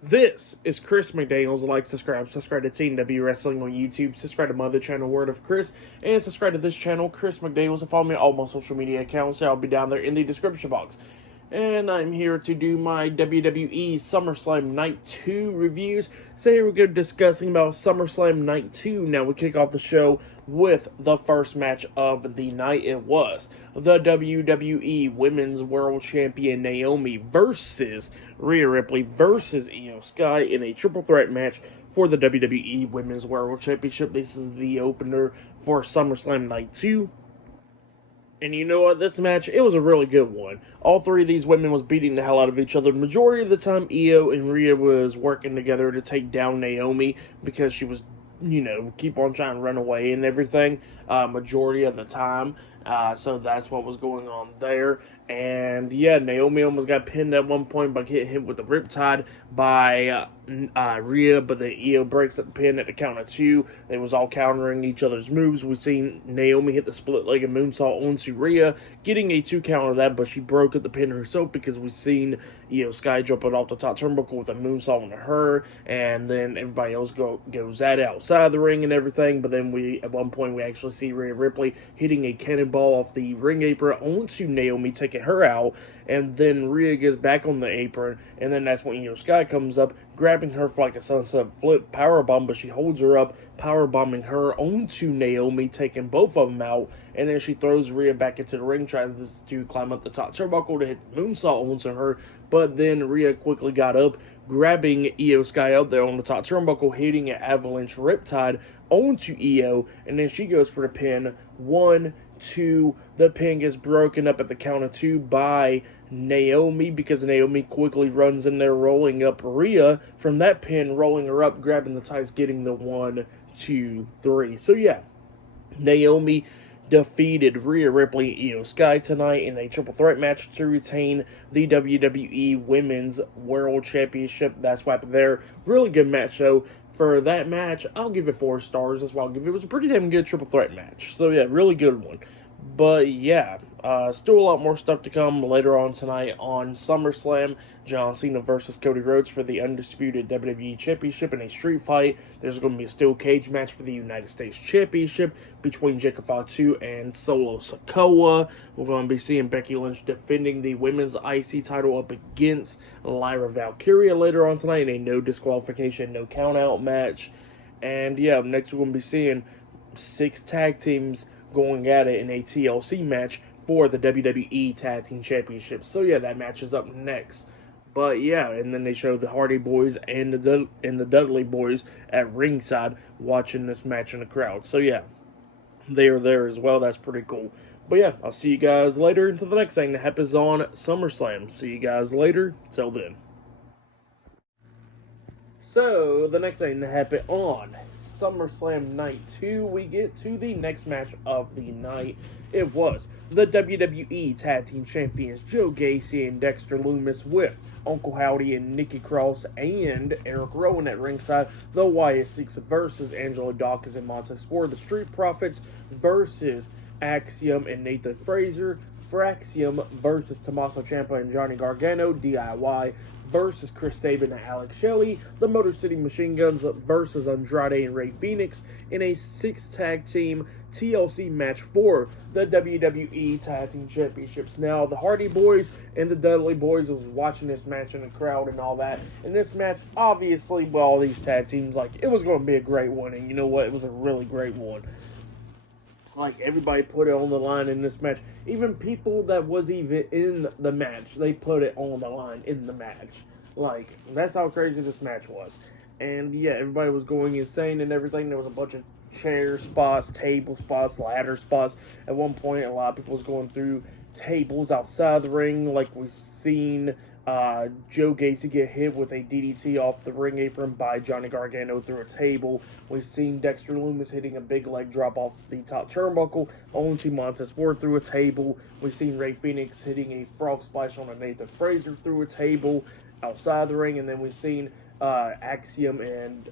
This is Chris McDaniels. Like, subscribe to TW Wrestling on YouTube, subscribe to my other channel, Word of Chris, and subscribe to this channel, Chris McDaniels, and follow me on all my social media accounts. I'll be down there in the description box. And I'm here to do my WWE SummerSlam Night 2 reviews. So here we're going to be discussing about SummerSlam Night 2. Now we kick off the show with the first match of the night. It was the WWE Women's World Champion Naomi versus Rhea Ripley versus Io Sky in a triple threat match for the WWE Women's World Championship. This is the opener for SummerSlam Night 2. And you know what? This match, it was a really good one. All three of these women was beating the hell out of each other. The majority of the time, Io and Rhea was working together to take down Naomi because she was, keep on trying to run away and everything. Majority of the time. So that's what was going on there. And yeah, Naomi almost got pinned at one point by getting hit with the Riptide by Rhea, but then Io breaks up the pin at the count of 2. They was all countering each other's moves. We seen Naomi hit the split-legged moonsault onto Rhea, getting a 2 count of that, but she broke up the pin herself because we seen Io Sky jumping off the top turnbuckle with a moonsault onto her, and then everybody else goes at it outside the ring and everything. But then at one point we actually see Rhea Ripley hitting a cannonball off the ring apron onto Naomi, taking her out, and then Rhea gets back on the apron, and then that's when Io Sky comes up, grabbing her for like a sunset flip powerbomb, but she holds her up, powerbombing her onto Naomi, taking both of them out, and then she throws Rhea back into the ring, trying to climb up the top turnbuckle to hit the moonsault onto her, but then Rhea quickly got up, grabbing Io Sky up there on the top turnbuckle, hitting an avalanche riptide onto Io, and then she goes for the pin. 1, 2, the pin gets broken up at the count of 2 by Naomi because Naomi quickly runs in there, rolling up Rhea from that pin, rolling her up, grabbing the ties, getting the 1, 2, 3. So yeah, Naomi defeated Rhea Ripley, Io Sky tonight in a triple threat match to retain the WWE Women's World Championship. That's what happened there. Really good match though. For that match, I'll give it 4 stars. That's why I'll give it. It was a pretty damn good triple threat match. So yeah, really good one. But yeah, still a lot more stuff to come later on tonight on SummerSlam. John Cena versus Cody Rhodes for the undisputed WWE Championship in a street fight. There's going to be a steel cage match for the United States Championship between Jacob Fatu and Solo Sikoa. We're going to be seeing Becky Lynch defending the women's IC title up against Lyra Valkyria later on tonight in a no disqualification, no count out match. And yeah, next we're going to be seeing 6 tag teams going at it in a TLC match for the WWE Tag Team Championship. So yeah, that match is up next. But yeah, and then they show the Hardy Boys and the Dudley Boys at ringside watching this match in the crowd. So yeah, they are there as well. That's pretty cool. But yeah, I'll see you guys later until the next thing that happens on SummerSlam. See you guys later. Till then. So, the next thing that happened on SummerSlam Night 2, we get to the next match of the night. It was the WWE Tag Team Champions Joe Gacy and Dexter Lumis with Uncle Howdy and Nikki Cross and Eric Rowan at ringside. The Wyatt Six versus Angelo Dawkins and Montez Ford. The Street Profits versus Axiom and Nathan Frazer. Fraxium versus Tommaso Ciampa and Johnny Gargano. DIY versus Chris Sabin and Alex Shelley. The Motor City Machine Guns versus Andrade and Rey Fenix in a 6-tag team TLC match for the WWE Tag Team Championships. Now, the Hardy Boys and the Dudley Boys was watching this match in the crowd and all that. And this match, obviously, well, all these tag teams, it was going to be a great one. And you know what? It was a really great one. Everybody put it on the line in this match. Even people that was even in the match, they put it on the line in the match. That's how crazy this match was. And yeah, everybody was going insane and everything. There was a bunch of chair spots, table spots, ladder spots. At one point, a lot of people was going through tables outside the ring. We seen Joe Gacy get hit with a DDT off the ring apron by Johnny Gargano through a table. We've seen Dexter Lumis hitting a big leg drop off the top turnbuckle onto Montez Ford through a table. We've seen Rey Fenix hitting a frog splash on a Nathan Frazer through a table outside the ring. And then we've seen Axiom and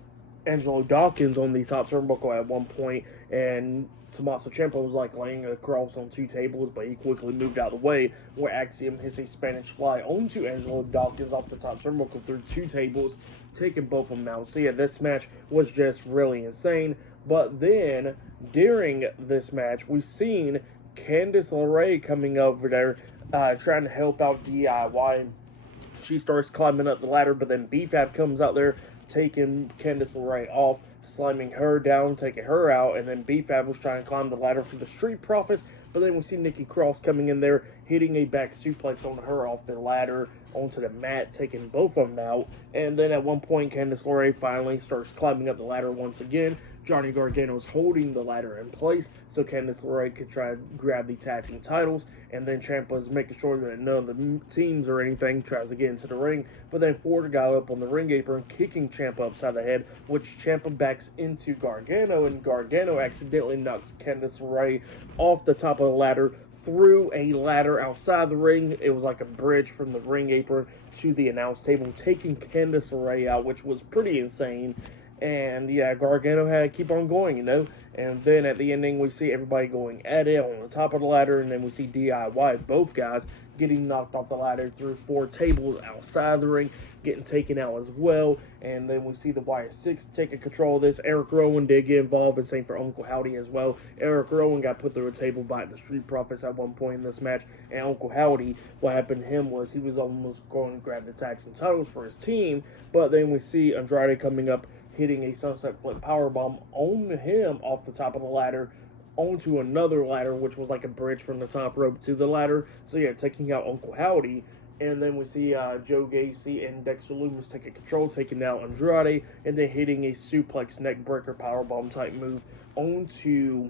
Angelo Dawkins on the top turnbuckle at one point. And Tommaso Ciampa was like laying across on 2 tables, but he quickly moved out of the way, where Axiom hits a Spanish fly onto Angelo Dawkins off the top turnbuckle through 2 tables, taking both of them out. So yeah, this match was just really insane. But then, during this match, we've seen Candice LeRae coming over there, trying to help out DIY. She starts climbing up the ladder, but then BFAB comes out there, taking Candice LeRae off, slamming her down, taking her out, and then BFAB was trying to climb the ladder for the Street Profits, but then we see Nikki Cross coming in there, hitting a back suplex on her off the ladder onto the mat, taking both of them out, and then at one point, Candice LeRae finally starts climbing up the ladder once again. Johnny Gargano's holding the ladder in place so Candice LeRae could try to grab the tag team titles, and then Ciampa's making sure that none of the teams or anything tries to get into the ring, but then Ford got up on the ring apron, kicking Ciampa upside the head, which Ciampa backs into Gargano, and Gargano accidentally knocks Candice LeRae off the top of the ladder, through a ladder outside the ring. It was like a bridge from the ring apron to the announce table, taking Candice LeRae out, which was pretty insane. And yeah, Gargano had to keep on going, you know. And then at the ending, we see everybody going at it on the top of the ladder, and then we see DIY, both guys, getting knocked off the ladder through 4 tables outside the ring, getting taken out as well. And then we see the YS6 taking control of this. Eric Rowan did get involved, and same for Uncle Howdy as well. Eric Rowan got put through a table by the Street Profits at one point in this match, and Uncle Howdy, what happened to him was he was almost going to grab the tag team titles for his team, but then we see Andrade coming up, hitting a sunset flip powerbomb on him off the top of the ladder onto another ladder, which was like a bridge from the top rope to the ladder. So yeah, taking out Uncle Howdy. And then we see Joe Gacy and Dexter Lumis taking control, taking out Andrade, and then hitting a suplex neckbreaker powerbomb type move onto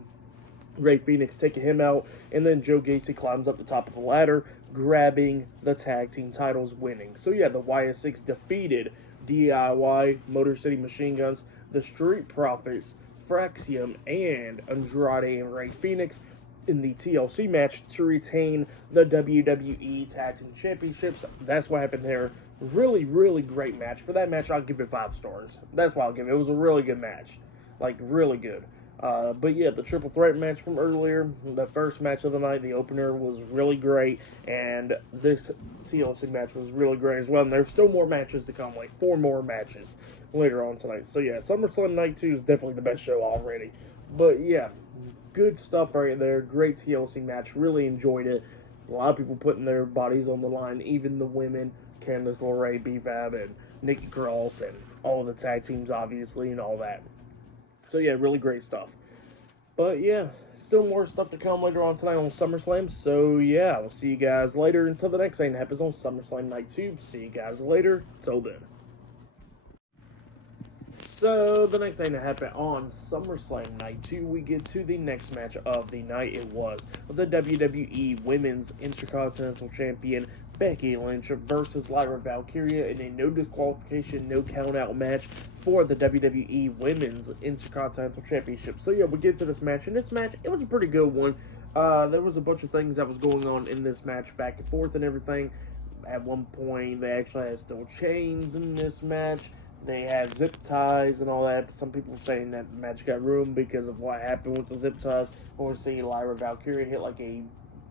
Rey Fenix, taking him out. And then Joe Gacy climbs up the top of the ladder, grabbing the tag team titles, winning. So yeah, the YS6 defeated DIY, Motor City Machine Guns, the Street Profits, Fraxium, and Andrade and Rey Fenix in the TLC match to retain the WWE Tag Team Championships. That's what happened there. Really, really great match. For that match, I'll give it 5 stars. That's what I'll give it. It was a really good match. Like, really good. But yeah, the triple threat match from earlier, the first match of the night, the opener, was really great, and this TLC match was really great as well, and there's still more matches to come, like 4 more matches later on tonight. So yeah, SummerSlam Night 2 is definitely the best show already. But yeah, good stuff right there, great TLC match, really enjoyed it. A lot of people putting their bodies on the line, even the women, Candice LeRae, B-Fab, and Nikki Cross, and all the tag teams, obviously, and all that. So yeah, really great stuff. But yeah, still more stuff to come later on tonight on SummerSlam. So yeah, we'll see you guys later. Until the next thing that happens on SummerSlam Night 2. See you guys later. Till then. So the next thing that happened on SummerSlam Night 2, we get to the next match of the night. It was the WWE Women's Intercontinental Champion Becky Lynch versus Lyra Valkyria in a no disqualification, no count-out match for the WWE Women's Intercontinental Championship. So yeah, we get to this match, and this match, it was a pretty good one. There was a bunch of things that was going on in this match, back and forth and everything. At one point, they actually had steel chains in this match. They had zip ties and all that. Some people saying that the match got ruined because of what happened with the zip ties. Or seeing Lyra Valkyria hit like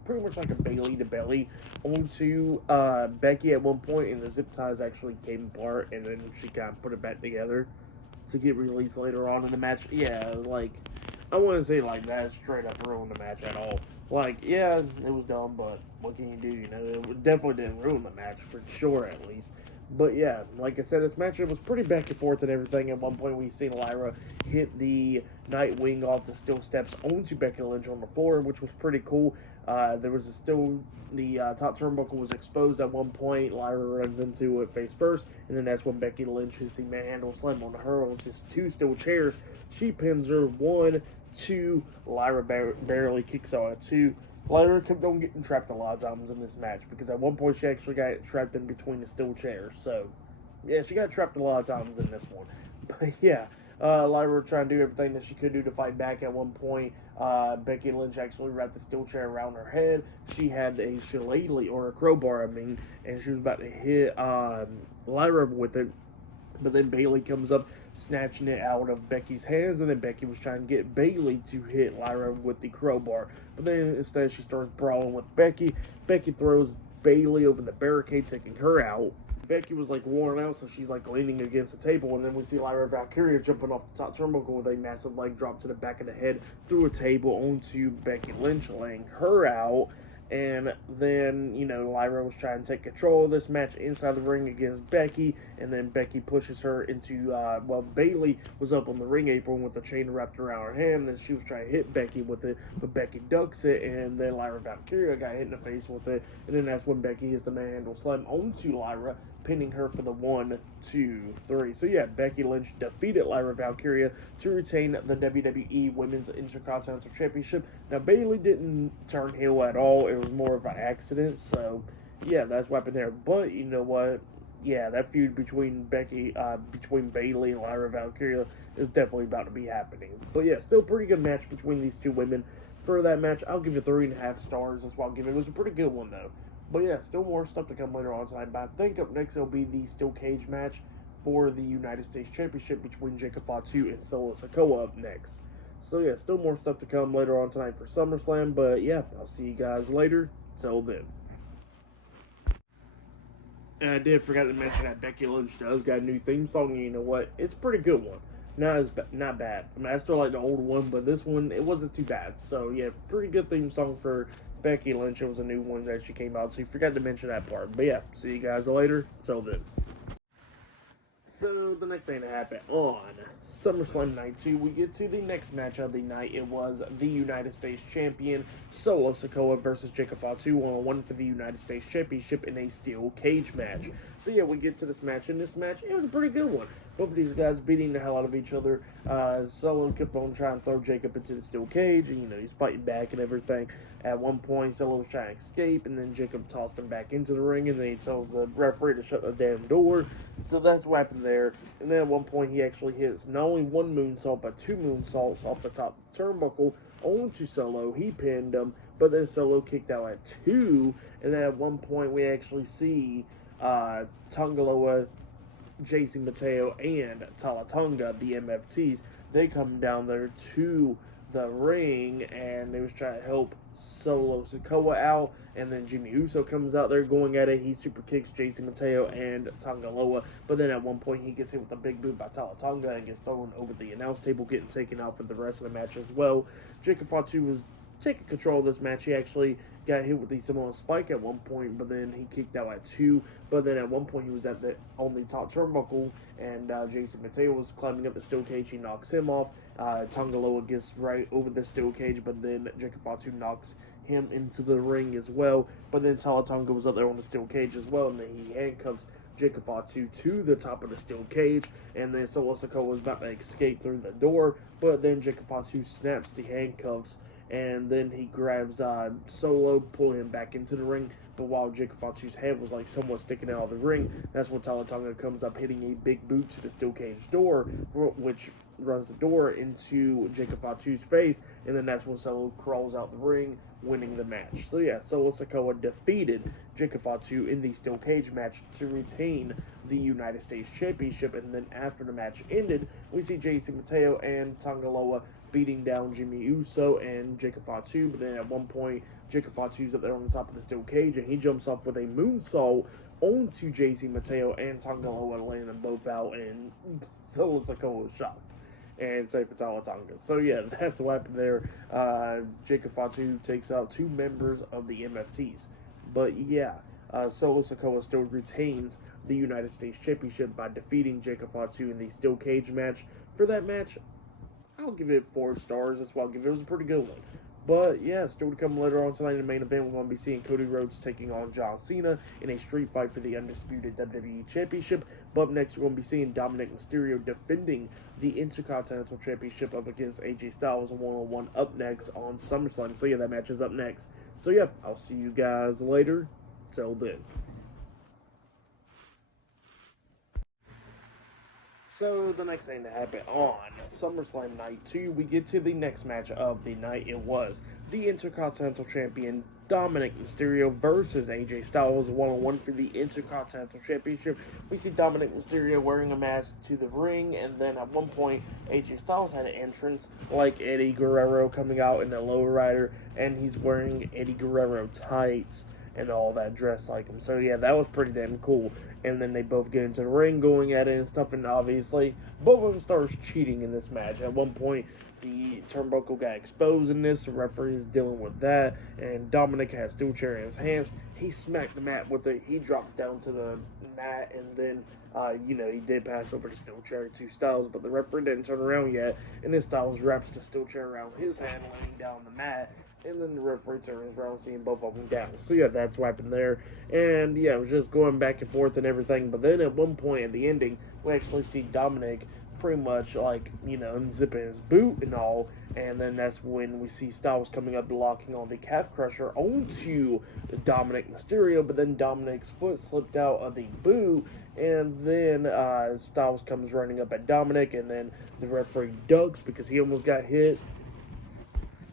pretty much like a Bailey to belly onto Becky at one point, and the zip ties actually came apart, and then she kind of put it back together to get released later on in the match. Yeah, like, I wouldn't say like that straight up ruined the match at all. Like, yeah, it was dumb, but what can you do? You know, it definitely didn't ruin the match, for sure at least. But yeah, like I said, this match, it was pretty back and forth and everything. At one point, we seen Lyra hit the Nightwing off the steel steps onto Becky Lynch on the floor, which was pretty cool. There was the top turnbuckle was exposed at one point. Lyra runs into it face first, and then that's when Becky Lynch hits the manhandle slam on her onto 2 steel chairs. She pins her 1, 2. Lyra barely kicks out at 2. Lyra kept on getting trapped a lot of times in this match, because at one point she actually got trapped in between the steel chairs. So, yeah, she got trapped a lot of times in this one. But yeah, Lyra trying to do everything that she could do to fight back at one point. Becky Lynch actually wrapped the steel chair around her head. She had a shillelagh, or a crowbar, and she was about to hit Lyra with it. But then Bayley comes up, snatching it out of Becky's hands, and then Becky was trying to get Bayley to hit Lyra with the crowbar. But then instead she starts brawling with Becky. Becky throws Bayley over the barricade, taking her out. Becky was like worn out, so she's like leaning against the table, and then we see Lyra Valkyria jumping off the top turnbuckle with a massive leg drop to the back of the head through a table onto Becky Lynch, laying her out. And then, Lyra was trying to take control of this match inside the ring against Becky, and then Becky pushes her into, Bayley was up on the ring apron with a chain wrapped around her hand, and she was trying to hit Becky with it, but Becky ducks it, and then Lyra Valkyria got hit in the face with it, and then that's when Becky hits the manhandle slam onto Lyra, pinning her for the 1, 2, 3. So yeah, Becky Lynch defeated Lyra Valkyria to retain the WWE Women's Intercontinental Championship. Now, Bayley didn't turn heel at all. It was more of an accident. So yeah, that's what happened there. But you know what? Yeah, that feud between between Bayley and Lyra Valkyria is definitely about to be happening. But yeah, still pretty good match between these two women. For that match, I'll give it 3.5 stars. That's what I'll give it. It was a pretty good one though. But yeah, still more stuff to come later on tonight. But I think up next will be the steel cage match for the United States Championship between Jacob Fatu and Solo Sikoa up next. So yeah, still more stuff to come later on tonight for SummerSlam. But yeah, I'll see you guys later. Till then. And I did forget to mention that Becky Lynch does got a new theme song, and you know what? It's a pretty good one. Not bad. I mean, I still like the old one, but this one, it wasn't too bad. So yeah, pretty good theme song for Becky Lynch. It was a new one that she came out, so you forgot to mention that part. But yeah, see you guys later. Till then. So the next thing that happened on SummerSlam Night 2, we get to the next match of the night. It was the United States Champion Solo Sikoa versus Jacob Fatu 1-on-1 for the United States Championship in a steel cage match. So yeah, we get to this match. In this match, it was a pretty good one. Both of these guys beating the hell out of each other. Solo kept on trying to throw Jacob into the steel cage, and he's fighting back and everything. At one point, Solo was trying to escape, and then Jacob tossed him back into the ring, and then he tells the referee to shut the damn door. So that's what happened there. And then at one point, he actually hits not only one moonsault, but 2 moonsaults off the top turnbuckle onto Solo. He pinned him, but then Solo kicked out at 2. And then at one point, we actually see Tongaloa, JC Mateo, and Talatonga, the MFTs, they come down there to the ring, and they was trying to help Solo Sikoa out, and then Jimmy Uso comes out there going at it. He super kicks JC Mateo and Tongaloa, but then at one point he gets hit with a big boot by Talatonga and gets thrown over the announce table, getting taken out for the rest of the match as well. Jacob Fatu was taking control of this match. He actually got hit with the Samoan Spike at one point, but then he kicked out at 2. But then at one point he was on the top turnbuckle, and Jason Mateo was climbing up the steel cage. He knocks him off. Tongaloa gets right over the steel cage, but then Jacob Fatu knocks him into the ring as well. But then Talatonga was up there on the steel cage as well, and then he handcuffs Jacob Fatu to the top of the steel cage, and then Solo Sikoa was about to escape through the door, but then Jacob Fatu snaps the handcuffs, and then he grabs Solo, pulling him back into the ring. But while Jacob Fatu's head was like somewhat sticking out of the ring, that's when Talatonga comes up, hitting a big boot to the steel cage door, which runs the door into Jacob Fatu's face, and then that's when Solo crawls out the ring, winning the match. So yeah, Solo Sikoa defeated Jacob Fatu in the steel cage match to retain the United States Championship, and then after the match ended, we see JC Mateo and Tongaloa beating down Jimmy Uso and Jacob Fatu, but then at one point, Jacob Fatu's up there on the top of the steel cage, and he jumps off with a moonsault onto JC Mateo and Tongaloa, laying them both out, and Solo Sikoa was shocked. And save for Talatonga. So yeah, that's what happened there. Jacob Fatu takes out 2 members of the MFTs. But yeah, Solo Sikoa still retains the United States Championship by defeating Jacob Fatu in the steel cage match. For that match, I'll give it 4 stars. That's why I'll give it. It was a pretty good one. But yeah, still to come later on tonight in the main event, we're going to be seeing Cody Rhodes taking on John Cena in a street fight for the undisputed WWE Championship. But up next, we're going to be seeing Dominic Mysterio defending the Intercontinental Championship up against AJ Styles 1-on-1 up next on SummerSlam. So yeah, that match is up next. So yeah, I'll see you guys later. Till then. So the next thing that happened on SummerSlam Night 2, we get to the next match of the night. It was the Intercontinental Champion Dominic Mysterio versus AJ Styles one-on-one for the Intercontinental Championship. We see Dominic Mysterio wearing a mask to the ring, and then at one point, AJ Styles had an entrance like Eddie Guerrero coming out in the lowrider, and he's wearing Eddie Guerrero tights and all that, dressed like him. So yeah, that was pretty damn cool. And then they both get into the ring, going at it and stuff, and obviously both of them starts cheating in this match. At one point, the turnbuckle got exposed in this. The referee is dealing with that, and Dominic has steel chair in his hands. He smacked the mat with it. He drops down to the mat, and then he did pass over the steel chair to Styles, but the referee didn't turn around yet, and then Styles wraps the steel chair around his hand, laying down the mat. And then the referee turns around, seeing both of them down. So yeah, that's what happened there. And yeah, it was just going back and forth and everything. But then at one point at the ending, we actually see Dominic pretty much unzipping his boot and all. And then that's when we see Styles coming up, locking on the calf crusher onto Dominic Mysterio. But then Dominic's foot slipped out of the boot. And then Styles comes running up at Dominic. And then the referee ducks because he almost got hit.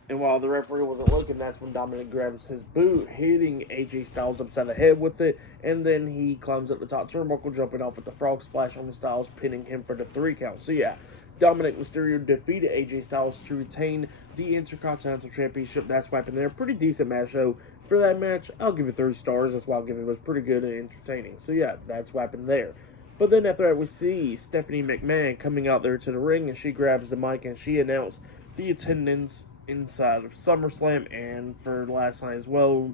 And while the referee wasn't looking, that's when Dominic grabs his boot, hitting AJ Styles upside the head with it. And then he climbs up the top turnbuckle, jumping off with the frog splash on Styles, pinning him for the 3 count. So yeah, Dominic Mysterio defeated AJ Styles to retain the Intercontinental Championship. That's what happened there. Pretty decent match, though. For that match, I'll give it 3 stars. That's why I'll give it. It was pretty good and entertaining. So yeah, that's what happened there. But then after that, we see Stephanie McMahon coming out there to the ring, and she grabs the mic and she announced the attendance inside of SummerSlam and for last night as well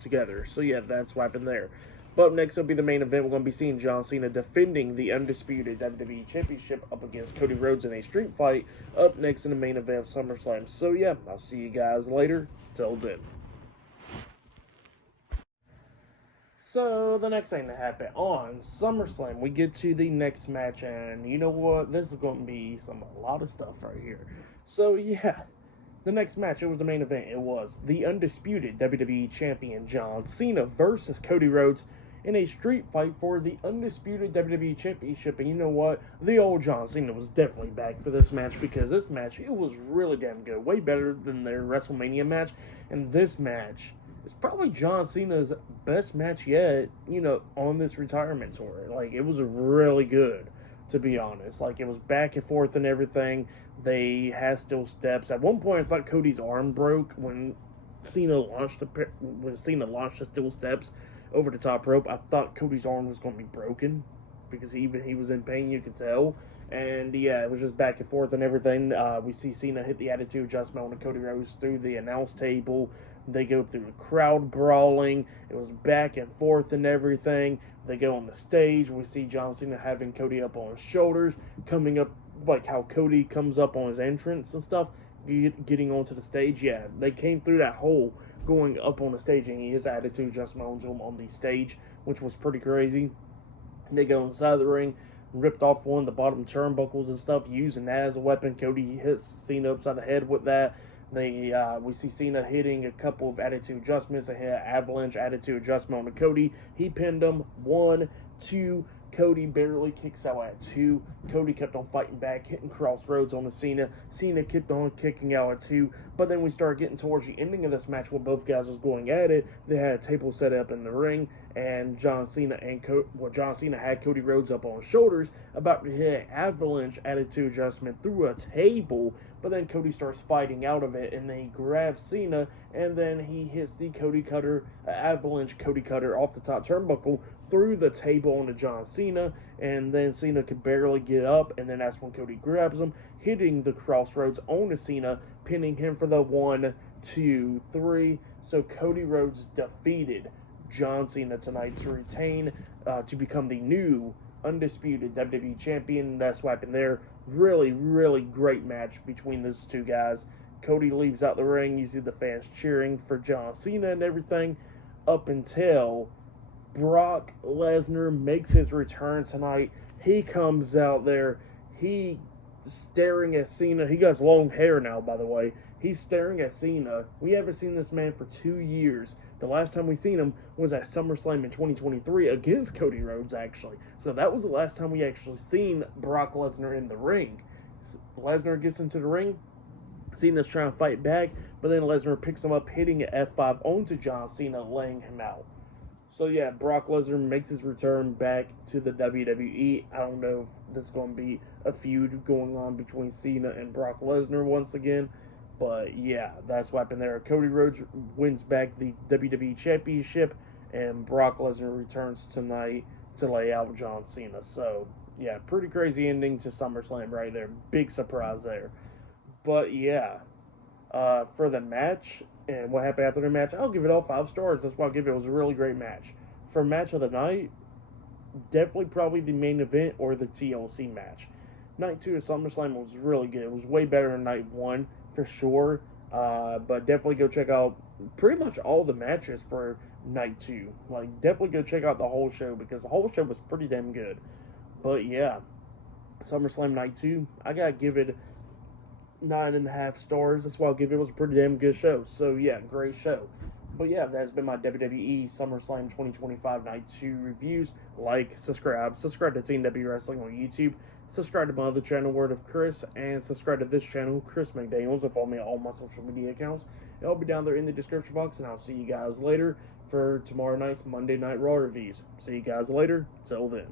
together. So yeah, that's what happened there. But next will be the main event. We're going to be seeing John Cena defending the undisputed WWE Championship up against Cody Rhodes in a street fight up next in the main event of SummerSlam. So yeah, I'll see you guys later. Till then. So the next thing that happened on SummerSlam, we get to the next match, and you know what? This is going to be a lot of stuff right here. So yeah, the next match, it was the main event. It was the undisputed WWE Champion John Cena versus Cody Rhodes in a street fight for the undisputed WWE Championship. And you know what? The old John Cena was definitely back for this match, because this match, it was really damn good. Way better than their WrestleMania match. And this match is probably John Cena's best match yet, on this retirement tour. Like, it was really good, to be honest. Like, it was back and forth and everything. They had steel steps. At one point, I thought Cody's arm broke when Cena launched the steel steps over the top rope. I thought Cody's arm was going to be broken because he was in pain, you could tell. And yeah, it was just back and forth and everything. We see Cena hit the attitude adjustment on Cody Rhodes through the announce table. They go through the crowd brawling. It was back and forth and everything. They go on the stage. We see John Cena having Cody up on his shoulders, coming up like how Cody comes up on his entrance and stuff, getting onto the stage. Yeah, they came through that hole going up on the stage, and his attitude adjustment onto him on the stage, which was pretty crazy. They go inside the ring, ripped off one of the bottom turnbuckles and stuff, using that as a weapon. Cody hits Cena upside the head with that. We see Cena hitting a couple of attitude adjustments. They hit an avalanche attitude adjustment on Cody. He pinned him. 1, 2. Cody barely kicks out at 2. Cody kept on fighting back, hitting crossroads on the Cena. Cena kept on kicking out at 2. But then we started getting towards the ending of this match where both guys was going at it. They had a table set up in the ring, and John Cena had Cody Rhodes up on his shoulders, about to hit an avalanche attitude adjustment through a table. But then Cody starts fighting out of it, and then he grabs Cena, and then he hits the avalanche Cody Cutter off the top turnbuckle through the table onto John Cena, and then Cena could barely get up, and then that's when Cody grabs him, hitting the crossroads onto Cena, pinning him for the 1, 2, 3. So Cody Rhodes defeated John Cena tonight to retain, to become the new undisputed WWE Champion. That's what happened there. Really, really great match between those two guys. Cody leaves out the ring. You see the fans cheering for John Cena and everything, up until Brock Lesnar makes his return tonight. He comes out there. He staring at Cena. He got long hair now, by the way. He's staring at Cena. We haven't seen this man for 2 years. The last time we seen him was at SummerSlam in 2023 against Cody Rhodes, actually. So that was the last time we actually seen Brock Lesnar in the ring. Lesnar gets into the ring. Cena's trying to fight back, but then Lesnar picks him up, hitting an F5 onto John Cena, laying him out. So yeah, Brock Lesnar makes his return back to the WWE. I don't know if there's going to be a feud going on between Cena and Brock Lesnar once again, but yeah, that's what happened there. Cody Rhodes wins back the WWE Championship, and Brock Lesnar returns tonight to lay out John Cena. So yeah, pretty crazy ending to SummerSlam right there. Big surprise there. But yeah, for the match and what happened after the match, I'll give it all 5 stars. That's why I'll give it. It was a really great match. For match of the night, definitely probably the main event or the TLC match. Night 2 of SummerSlam was really good. It was way better than night 1 for sure. But definitely go check out pretty much all the matches for night 2. Like, definitely go check out the whole show because the whole show was pretty damn good. But yeah, SummerSlam night 2, I gotta give it 9.5 stars. That's why I'll give it. It was a pretty damn good show. So yeah, great show. But yeah, that's been my WWE SummerSlam 2025 Night 2 reviews. Like, subscribe to TLC Wrestling on YouTube. Subscribe to my other channel, Word of Chris, and subscribe to this channel, Chris McDaniels, and follow me on all my social media accounts. It'll be down there in the description box, and I'll see you guys later for tomorrow night's Monday Night Raw reviews. See you guys later. Till then.